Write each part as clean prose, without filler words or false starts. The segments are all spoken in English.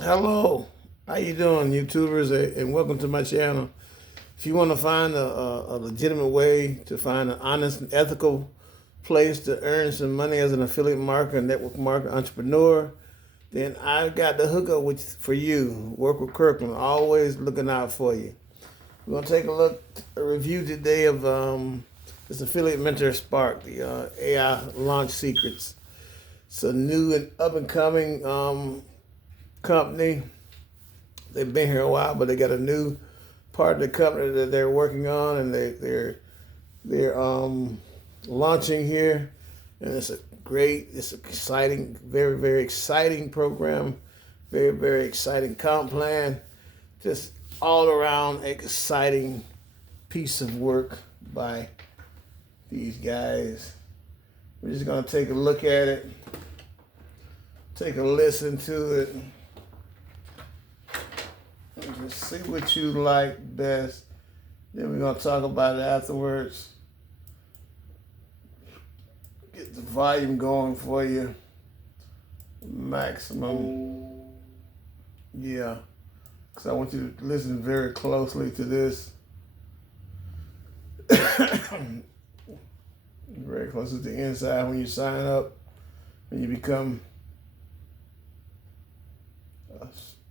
Hello, how you doing, YouTubers, and welcome to my channel. If you want to find a legitimate way to find an honest and ethical place to earn some money as an affiliate marketer, network marketer, entrepreneur, then I got the hookup for you. Work with Kirkland, always looking out for you. We're gonna take a review today of this affiliate mentor Spark, the AI launch secrets. It's a new and up and coming company. They've been here a while, but they got a new part of the company that they're working on, and they're launching here, and it's exciting, very exciting program, very exciting comp plan, just all around exciting piece of work by these guys. We're just gonna take a look at it, take a listen to it. Just see what you like best. Then we're gonna talk about it afterwards. Get the volume going for you. Maximum. Yeah. Because I want you to listen very closely to this. Very close to the inside when you sign up, when you become a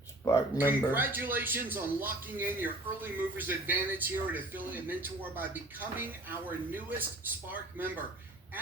Spark member. Congratulations on locking in your early movers advantage here at Affiliate Mentor by becoming our newest Spark member.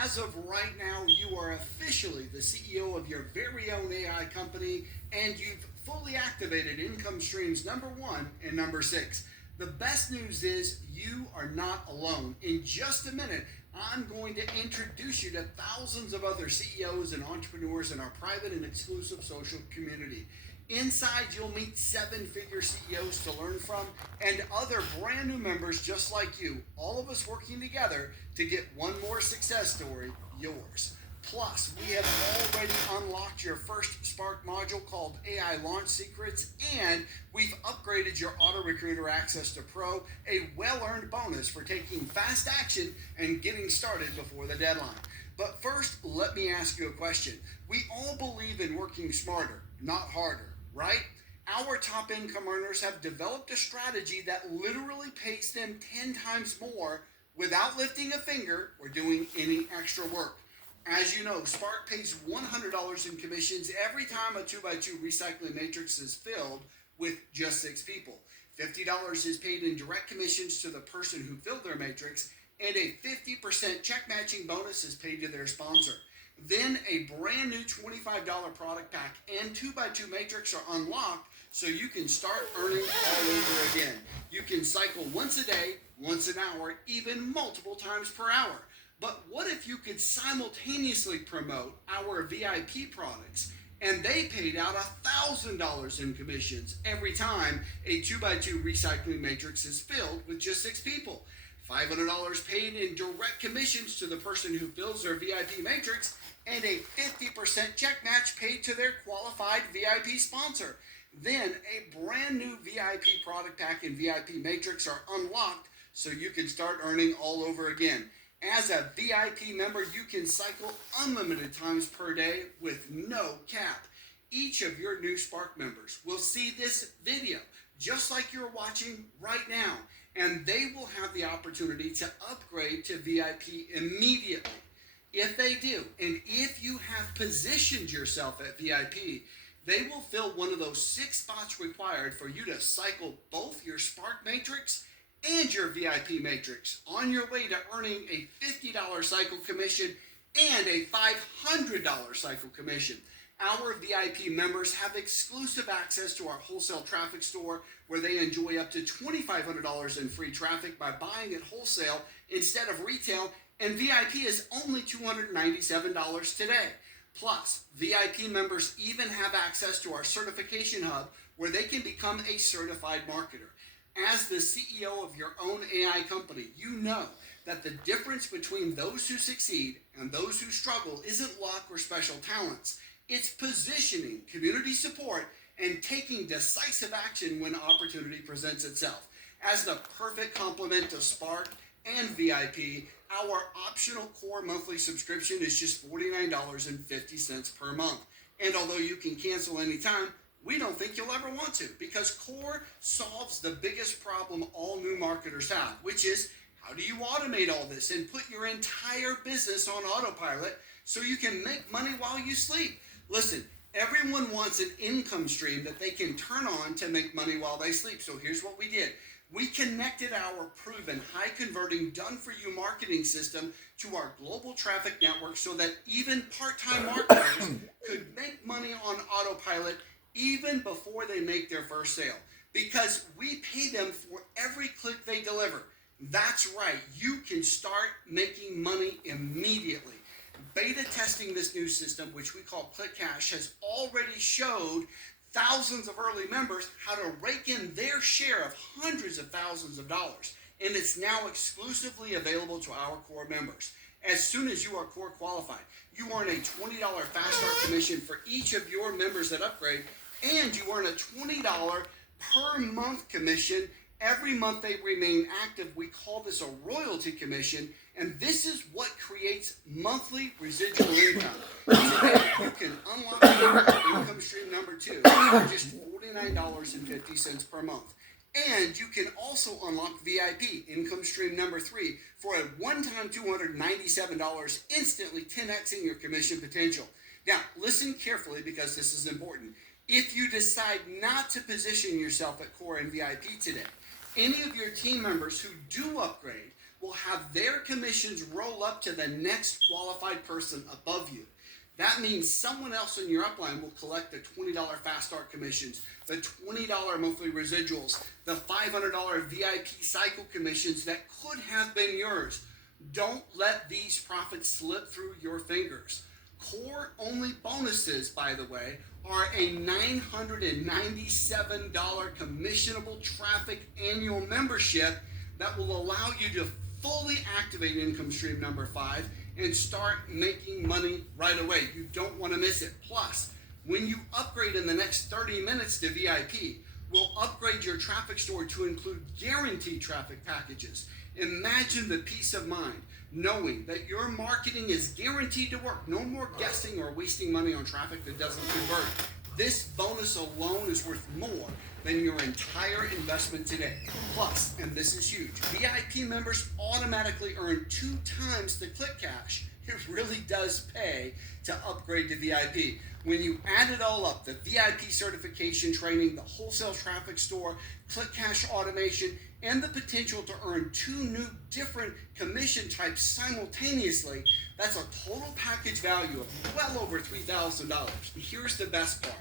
As of right now, you are officially the CEO of your very own AI company, and you've fully activated income streams number 1 and number 6. The best news is you are not alone. In just a minute, I'm going to introduce you to thousands of other CEOs and entrepreneurs in our private and exclusive social community. Inside, you'll meet 7-figure CEOs to learn from and other brand new members just like you, all of us working together to get one more success story yours. Plus, we have already unlocked your first Spark module called AI Launch Secrets, and we've upgraded your Auto Recruiter Access to Pro, a well-earned bonus for taking fast action and getting started before the deadline. But first, let me ask you a question. We all believe in working smarter, not harder, right? Our top income earners have developed a strategy that literally pays them 10 times more without lifting a finger or doing any extra work. As you know, Spark pays $100 in commissions every time a 2x2 recycling matrix is filled with just 6 people. $50 is paid in direct commissions to the person who filled their matrix, and a 50% check matching bonus is paid to their sponsor. Then a brand new $25 product pack and 2x2 matrix are unlocked so you can start earning all over again. You can cycle once a day, once an hour, even multiple times per hour. But what if you could simultaneously promote our VIP products and they paid out $1,000 in commissions every time a 2x2 recycling matrix is filled with just 6 people? $500 paid in direct commissions to the person who fills their VIP matrix, and a 50% check match paid to their qualified VIP sponsor. Then a brand new VIP product pack and VIP matrix are unlocked so you can start earning all over again. As a VIP member, you can cycle unlimited times per day with no cap. Each of your new Spark members will see this video just like you're watching right now, and they will have the opportunity to upgrade to VIP immediately. If they do, and if you have positioned yourself at VIP, they will fill one of those 6 spots required for you to cycle both your Spark Matrix and your VIP Matrix on your way to earning a $50 cycle commission and a $500 cycle commission. Our VIP members have exclusive access to our wholesale traffic store where they enjoy up to $2,500 in free traffic by buying at wholesale instead of retail, and VIP is only $297 today. Plus, VIP members even have access to our certification hub where they can become a certified marketer. As the CEO of your own AI company, you know that the difference between those who succeed and those who struggle isn't luck or special talents. It's positioning, community support, and taking decisive action when opportunity presents itself. As the perfect complement to Spark and VIP, our optional core monthly subscription is just $49.50 per month. And although you can cancel anytime, We don't think you'll ever want to, because Core solves the biggest problem all new marketers have, which is, how do you automate all this and put your entire business on autopilot so you can make money while you sleep? Listen, everyone wants an income stream that they can turn on to make money while they sleep. So here's what we did. We connected our proven, high-converting, done-for-you marketing system to our global traffic network so that even part-time marketers could make money on autopilot even before they make their first sale, because we pay them for every click they deliver. That's right, you can start making money immediately. Beta testing this new system, which we call Click Cash, has already showed thousands of early members how to rake in their share of hundreds of thousands of dollars. And it's now exclusively available to our core members. As soon as you are core qualified, you earn a $20 fast start commission for each of your members that upgrade, and you earn a $20 per month commission every month they remain active. We call this a royalty commission, and this is what creates monthly residual income. Today, you can unlock income stream number 2 for just $49.50 per month. And you can also unlock VIP, income stream number 3, for a one-time $297, instantly 10xing your commission potential. Now, listen carefully, because this is important. If you decide not to position yourself at Core and VIP today, any of your team members who do upgrade will have their commissions roll up to the next qualified person above you. That means someone else in your upline will collect the $20 fast start commissions, the $20 monthly residuals, the $500 VIP cycle commissions that could have been yours. Don't let these profits slip through your fingers. Core only bonuses, by the way, are a $997 commissionable traffic annual membership that will allow you to fully activate income stream number 5 and start making money right away. You don't want to miss it. Plus, when you upgrade in the next 30 minutes to VIP, we'll upgrade your traffic store to include guaranteed traffic packages. Imagine the peace of mind knowing that your marketing is guaranteed to work. No more guessing or wasting money on traffic that doesn't convert. This bonus alone is worth more than your entire investment today. Plus, and this is huge, VIP members automatically earn 2 times the Click Cash. It really does pay to upgrade to VIP. When you add it all up, the VIP certification training, the wholesale traffic store, Click Cash automation, and the potential to earn 2 new different commission types simultaneously, that's a total package value of well over $3,000. Here's the best part.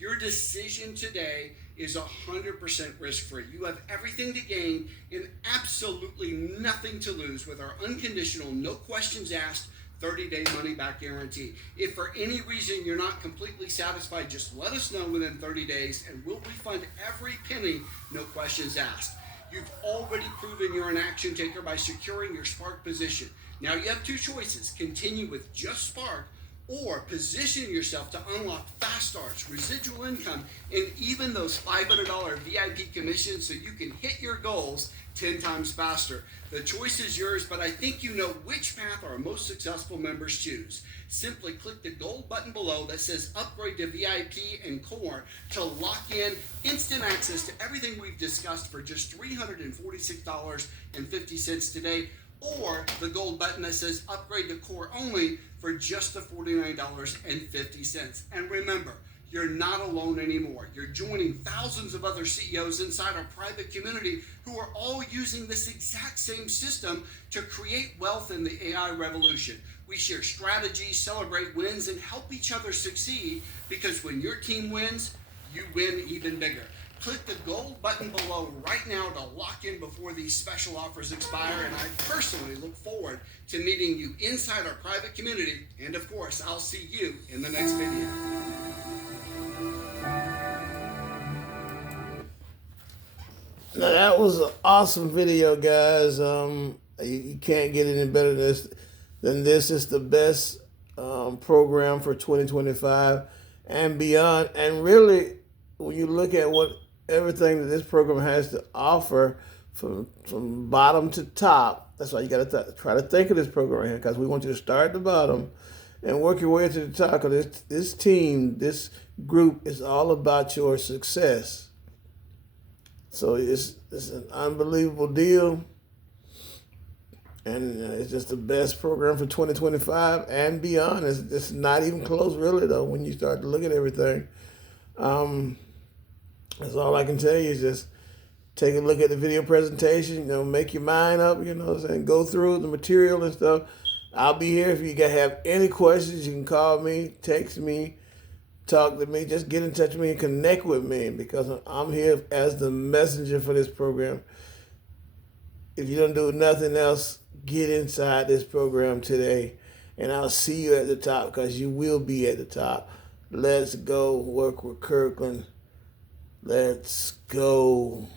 Your decision today is 100% risk-free. You have everything to gain and absolutely nothing to lose with our unconditional, no questions asked, 30-day money-back guarantee. If for any reason you're not completely satisfied, just let us know within 30 days and we'll refund every penny, no questions asked. You've already proven you're an action taker by securing your Spark position. Now you have 2 choices: continue with just Spark, or position yourself to unlock fast starts, residual income, and even those $500 VIP commissions so you can hit your goals 10 times faster. The choice is yours, but I think you know which path our most successful members choose. Simply click the gold button below that says upgrade to VIP and Core to lock in instant access to everything we've discussed for just $346.50 today, or the gold button that says upgrade to Core only for just the $49.50. And remember, you're not alone anymore. You're joining thousands of other CEOs inside our private community who are all using this exact same system to create wealth in the AI revolution. We share strategies, celebrate wins, and help each other succeed, because when your team wins, you win even bigger. Click the gold button below right now to lock in before these special offers expire, and I personally look forward to meeting you inside our private community, and of course, I'll see you in the next video. Now, that was an awesome video, guys. You can't get any better than this. It's the best program for 2025 and beyond. And really, when you look at what everything that this program has to offer from bottom to top, that's why you got to try to think of this program here, because we want you to start at the bottom and work your way to the top. Because this team, this group is all about your success. So it's an unbelievable deal. And it's just the best program for 2025 and beyond. It's not even close, really, though, when you start to look at everything. That's all I can tell you is just take a look at the video presentation, make your mind up, go through the material and stuff. I'll be here if you have any questions. You can call me, text me, talk to me. Just get in touch with me and connect with me because I'm here as the messenger for this program. If you don't do nothing else, get inside this program today, and I'll see you at the top because you will be at the top. Let's go work with Kirkland. Let's go.